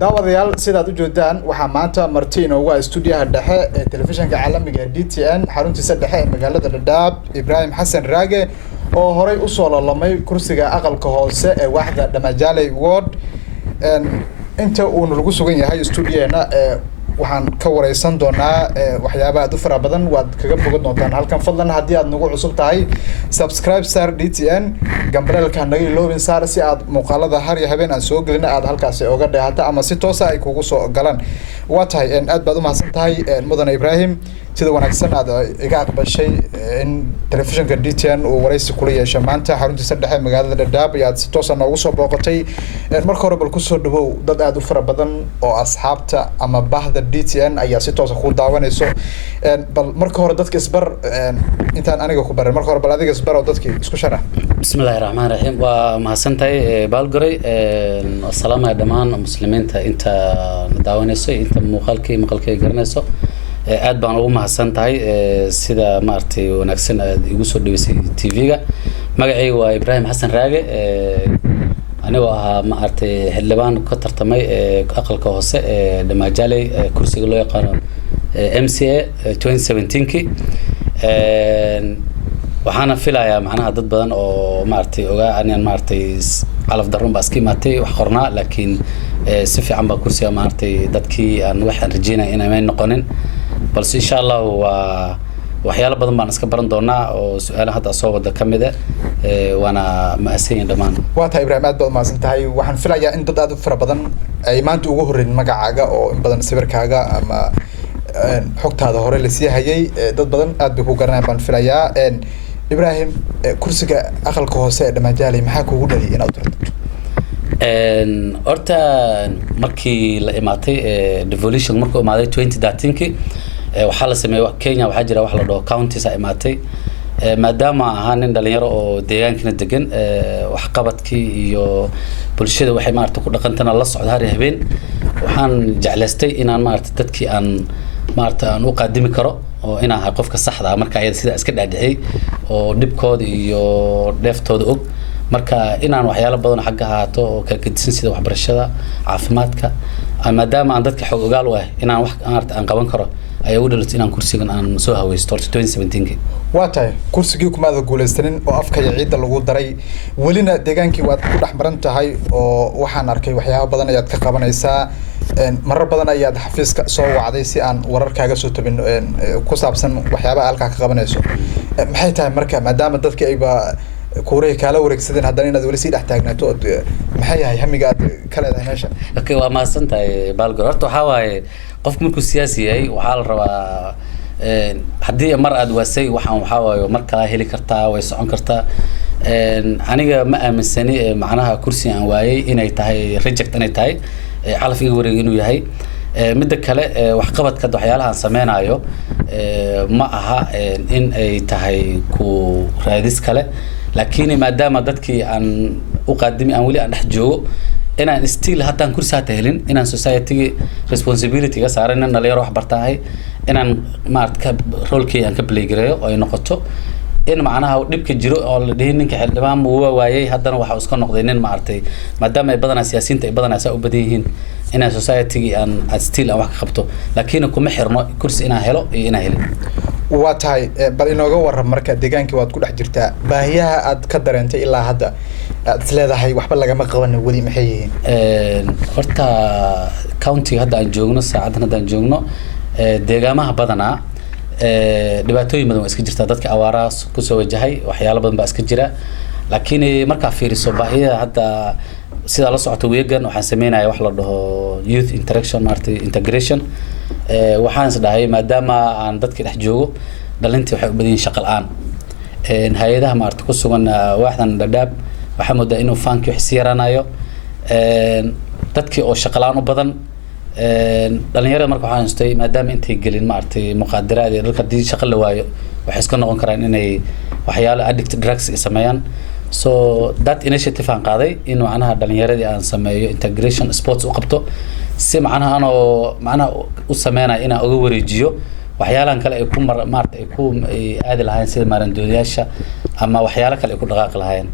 daawadayaal sidaad u jeedaan waxaa maanta marti inoogu ah stuudiyaha dhexe ee telefishinka caalamiga DTN xaruntiisa dhexe ee magaalada Dadaab Ibrahim Xasan Raage oo horay u soo laalamay kursiga aqalka hoose ee waaxda Damajaaley Ward inta uu lagu sugan yahay stuudiyeena waxaan ka wareysan doonaa waxyaabaha aad u fara badan waad kaga bogan doontaan halkan fadlan haddii aad nagu cusub tahay subscribe star DTN gambalelka naga iloobin saar si aad muuqaalada har iyo habeen aan soo gelin aad halkaas uga dheehata ama si toos ah ay kugu soo galaan waa tahay aad baad u mahadsan tahay mudan Ibrahim sida wanaagsan aad iga aqbashay in telefishinka DTN uu wareysi kula yeesho maanta xaruntiisa dhexe magaalada Dadaab aad si toos ah noogu soo booqatay marka hore bal ku soo dhawow dad aad u fara badan oo asxaabta ama bahda DTN ayaa si toos ah ku daawanayso bal marka hore dadka isbar intaan aniga ku baray marka hore bal adiga isbar oo dadkii isku sharax bismillaahir rahmaanir rahiim waa mahadsantahay baalgoray assalamu dhamaan muslimiinta inta daawanayso inta maqalkay garanayso aad baan ugu mahadsantahay sida maartay wanaagsan aad igu soo dhaweysay TV-ga magacaygu waa Ibrahim Xasan Raage anigoo ahaa maartay xildhibaan ka tartamay aqalka hoose ee Damajaaley kursiga loo yaqaan MCA 2017 waxaana filayaa macnaha dad badan oo maartay ogaa anaan maartay calaf darro baa iska imaatay wax qornaa laakiin si fiican baa kursiga maartay dadkii aan waxaan rajeynay inay noqonin balse insha Allah waa waxyaalo badan baan iska baran doonaa oo su'aalaha hadda soo wada kamid ah waana maasin dhamaan waa tahay Ibrahim aad baad maasan tahay waxaan filayaa in dad aad u fara badan ay maanta ugu horeyn magacaaga oo in badan sawirkaaga ama xogtaada hore la sii hayay dad badan aad bay ku garanayaan baan filayaa Ibrahim kursiga aqalka hoose ee Damajaaley maxaa kugu dhaliyay inaad tartanto horta markii la imaatay devolution markuu imaaday 2013 waxaa la sameeyay Kenya waxaa jira wax la dhaho counties ay imaatay maadaama ahaan nin dhalinyaro oo deegaankana degan wax qabadkii iyo bulshada waxay maartay ku dhaqantana la socdo har habeen waxaan jeclaystay inaan maartay dadkii aan maartay aan u qaadimi karo oo inaan qofka saxda marka ay sida iska dhaadhicay oo dibkooda iyo dheeftooda og marka inaan waxyaalo badan xagga haato oo ka gudsin sida waxbarashada caafimaadka maadaama aan dadka xog ogaal u ah inaan wax aan qaban karo ayaa u dhalatay inaan kursigan aan soo haweysto 2017 waa tahay kursigii kuma aad guuleysanin oo afka ciidda lagu daray walina deegaankii waad ku dhaxmaran tahay oo waxaan arkay waxyaabo badan ayaad ka qabanaysaa marar badan ayaad xafiiska soo wacday si aan wararkaaga soo tabin ku saabsan waxyaabaha halka ka qabanayso maxay tahay marka maadaama dadkii ayba kuuray kala wareegsadeen haddana inaad wali sii dhax taagnaato maxay yahay hamiga aad ka leedahay meesha okay waa mahadsantahay baalgor horta waxa waaye qofku markuu siyaasi yahay waxaa la rabaa haddii mar aad waasay waxaan waxa waaye mar kala heli kartaa way socon kartaa aniga ma aaminsani macnaha kursi aan waayay inay tahay reject inay tahay calaf iga wareeg inuu yahay midda kale wax qabadka waxyaalaha aan sameynayo ma aha in ay tahay ku raadis kale laakiin maadaama dadkii aan u qaadimi aan wali aan dhex joogo inaan still haddaan kursi hata helin inaan society responsibility ga saaran in dhalinyaro wax bartaahay inaan maartka roolkii aan ka play gareeyo oo ay noqoto in macnaha dhibka jiro oo la dhihin ninka xildhibaan uu waayay haddana waxa uu iska noqday nin maartay maadaama ay badanaa siyaasiyiinta ay badanaa saa u badan yihiin inaan society aan still aan wax ka qabto laakiin kuma xirno kursi inaan helo iyo inaan helin waa tahay bal inooga waran marka deegaankii waad ku dhex jirtaa baahiyaha aad ka dareentay ilaa hadda aad leedahay waxba lagama qaban wali maxay yihiin horta county hadda aan joogno saacadan hadda aan joogno deegaamaha badanaa dhibaatooyin badan waa iska jirtaa dadka awaaraha ku soo wajahay waxyaalo badan baa iska jira laakiin marka fiiriso baahiyaha hadda sida la socota weegan waxaan sameeyay wax la dhaho youth interaction integration waxaan isdhahay maadaama aan dadka dhex joogo dhalintii waxay u badan yihiin shaqo la'aan hay'adaha maartay ku sugan waaxdan Dadaab waxa moodaa inuu faanki wax siiranayo dadkii oo shaqo la'aan u badan dhalinyarada marka waxaan istay maadaama intay gelin maartay muqaadaraad iyo dalka dii shaqo la waayo waxay iska noqon karaan inay waxyaalo addicted drugs sameeyaan so that initiative aan qaaday in macnaha dhalinyaradii aan sameeyo integration sports u qabto si macnaha u sameynaa inaan uga wareejiyo waxyaalahan kale ay ku maartay ay ku aadi lahayn sida maaran doodiyaasha ama waxyaalo kale ay ku dhaqaaq lahayn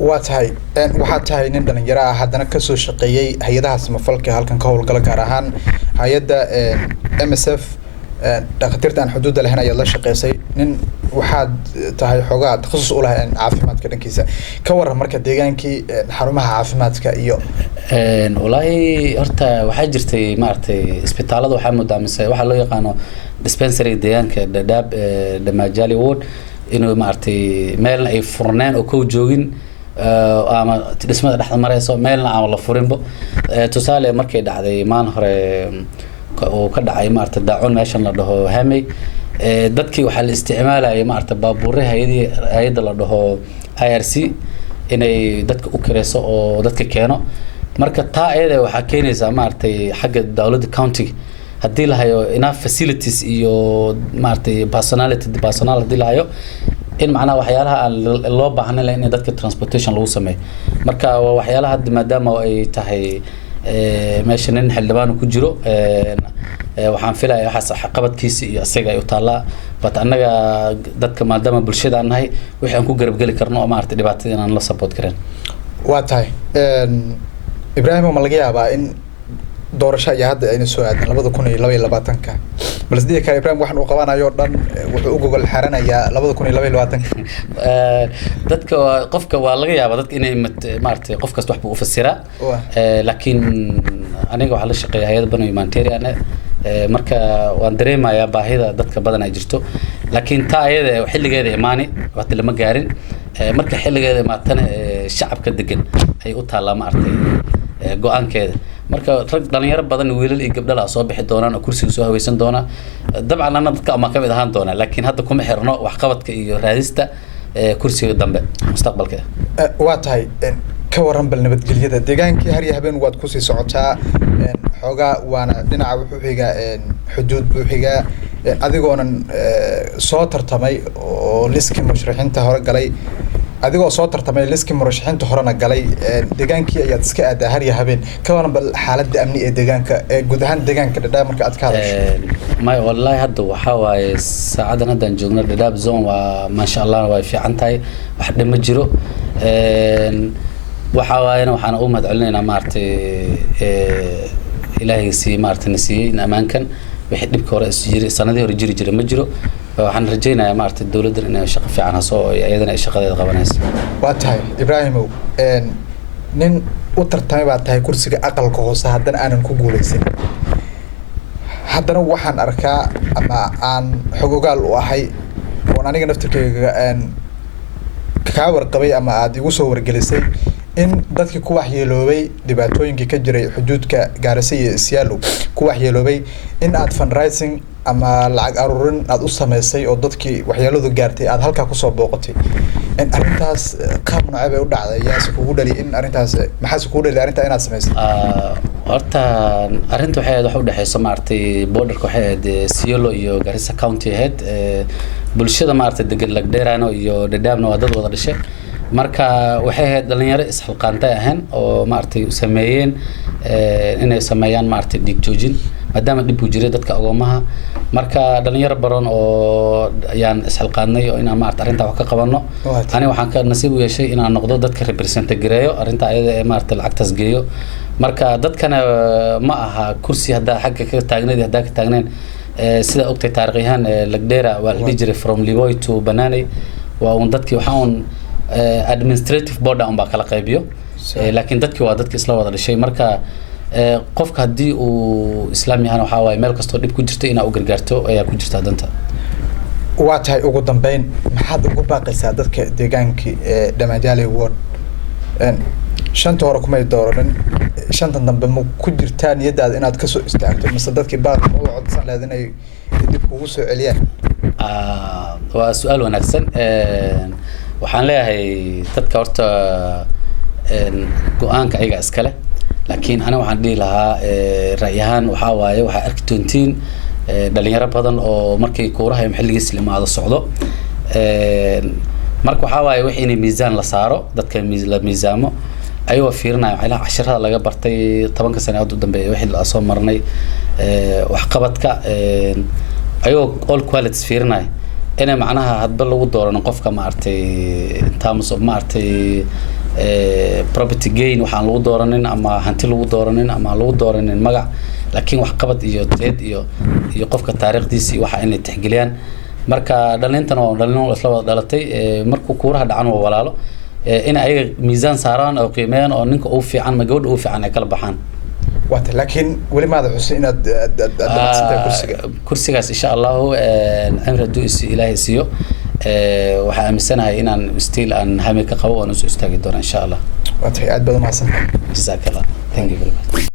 واتهاي وحاتهاي نندن جرا حدنا كسو شقيي هيدها سمفلك هالكن كهول قال جارهان هيدا MSF دكتورة عن حدود اللي هنا يلا شقيسي نن وحد تهاي حاجات تخصص أولها عافيمات كده كيسة كورها مركز ديجان كي حرمها عافيمات كأيو والله أرتا وحجرتي مارتي إسبيتالات وحمد دامسة وحلو يقانو dispensary ديجان كداب دمجالي وود إنه مارتي ميل أي فرنان أو كو جوجين ama dhismada dhexda marayso meelna aan la furinbo tusaale markay dhacday maan hore oo ka dhacay maarta daacun meeshan la dhaho hamay dadkii waxa la isticmaalayay maarta baabuuraha hay'adda la dhaho IRC inay dadka u kireyso oo dadka keeno marka taa ayada waxa keenaysa maartay xagga dawladda county hadii la hayo enough facilities iyo maartay personal hadii la hayo in macnaha waxyaalaha loo baahan lahayn in dadka transportation lagu sameeyo marka waa waxyaalaha hadda maadaama ay tahay meesha nin xildhibaan ku jiro waxaan filayaa waxa qabadkiisa iyo asaga ay u taalaa but annaga dadka maadaama bulshada aan nahay wixii aan ku garab gali karno oo maartay dhibaatada inaan la support kareen waa tahay Ibrahim ma laga yaabaa in doorasho ay hadda ay soo aadeen 2022ka balse ka Ibrahim waxaan uu qabanayo dhan wuxuu u gogol xaranayaa 2022 dadka qofka waa laga yaabaa dadka inay maartay qof kasta wax buu u fasiraa laakiin aniga waxa la shaqeeyaa hay'ad bano humanitarian marka waan dareemayaa baahida dadka badan ay jirto laakiin taa ayada xilligeeda imaani waqti lama gaarin marka xilligeeda maatana shacabka degan ay u taalaa maartay go'aankeeda marka rag dhalinyaro badan wiilal iyo gabdho la soo bixi doonaan oo kursiga soo haweysan doona dabcan anna dadka ama kamid ahaan doona laakiin hadda kuma xirno wax qabadka iyo raadista kursiga dambe mustaqbalka waa tahay ka waran bal nabadgelyada deegaankii har iyo habeen waad ku sii socotaa xoogaa waana dhinaca wuxuu xiga xuduud buu xiga adigoonan soo tartamay oo liski musharaxiinta hore galay adigoo soo tartamay liski murashaxiinta horena galay deegaankii ayaad iska aadaa har iyo habeen ka waran bal xaaladda amni ee deegaanka guud ahaan deegaanka Dadaab marka aad ka hadasho may wallahi hadda waxa waaye saacadan hadda joogno Dadaab zone waa ma sha Allah way fiican tahay wax dhima jiro waxa waayna waxaan u madcelineynaa maartay ilaahay si maartay nasiiyay amaankan wixii dhibka hore isjiray sanadii hore jiri ma jiro waxaan rajaynayaa maartay dawladda inay shaqo fiican soo ayadana ay shaqadeeda qabanayso waa tahay Ibrahim nin u tartamay baa tahay kursiga aqalka hoose haddana aanan ku guuleysan haddana waxaan arkaa ama aan xogogaal u ahay oo aniga naftirkayga ka warqabay ama aad igu soo wargelisay in dadkii ku waxyeeloobay dhibaatooyinkii ka jiray xuduudka Gaarisa iyo Isiyaalo ku waxyeeloobay in aad fundraising ama lacag aruurin aad u sameysay oo dadkii waxyeeladu gaartay aad halka ku soo booqatay in arintaas qaab nooc ah u dhacday yaas kugu dhali in arintaas maxaa kugu dhali arinta inaad sameysay horta arinta waxay wax u dhaxayso maartay border waxay ahayd Isiyaalo iyo Gaarisa county head bulshada maartay degan Lagdheeraano iyo Dadaabna waa dad wada dhashay marka waxay ahayd dhalinyaro isxilqaantay ahaan oo maartay sameeyeen inay sameeyaan maartay dig joojin maadaama dib u jiray dadka agoomaha marka dhalinyaro baran oo ayaan isxilqaanay oo inaan maartay arinta wax ka qabano ani waxaan ka nasiib u yeeshay inaan noqdo dadka represent gareeyo arinta ayada ee maartay lacagtaas geeyo marka dadkana ma aha kursi hadda xagga ka taagneed hadda ka taagneen sida ogtay taariikhan Lagdheera waa la jiray from Liboy to Banane waa un dadkii waxaan administrative board aan baa kala qaybiyo laakiin dadkii waa dadkii isla wada dhashay marka qofka hadii uu islaam yahay waxa waay meel kasto dib ku jirto inaa u gargaarto ayaa ku jirta danta waa tahay ugu dambeyn maxaad ugu baaqaysaa dadka deegaankii Damajaale ward shanta hore kuma dooran shanta dambe ma ku jirtaa niyadaada inaad ka soo istaagto mise dadkii baaq u codsan lahayd inay dib ugu soo celiyaan waa su'aal wanaagsan waxaan leeyahay dadka horta go'aanka ayaga iskale laakiin ana waxaan dhihi lahaa ra'yahan waxa waaye waxa arki doontiin dhalinyaro badan oo markay kuuraha xilligiis limaado socdo marka waxa waaye wixii in miisaan la saaro dadka la miisaamo ayuu fiirinayo waxa casharada laga bartay 10 sano u dambeeyay wixii la soo marnay wax qabadka ayuu all qualities fiirinayo ina macnaha hadba lagu dooran qofka maartay terms of maartay property gain waxaan lagu dooranin ama hanti lagu dooranin ama lagu dooranin magac laakiin wax qabad iyo teed iyo qofka taariikhdiisa waxa inay tixgeliyaan marka dhalintan oo dhalin isla wada dhalatay markuu kuuraha dhacan oo walaalo in ay miisaan saaraan oo qiimeeyaan oo ninka uu fiican ma gabadha uu fiican ay kala baxaan waata laakiin wali maada xusay inaad kursigaas insha Allah amra duus ilaahay siiyo waxa aaminsanahay inaan still aan hami ka qabo oo aan soo istaagi doono insha Allah waata aad badan mahadsan jazakallah thank you very much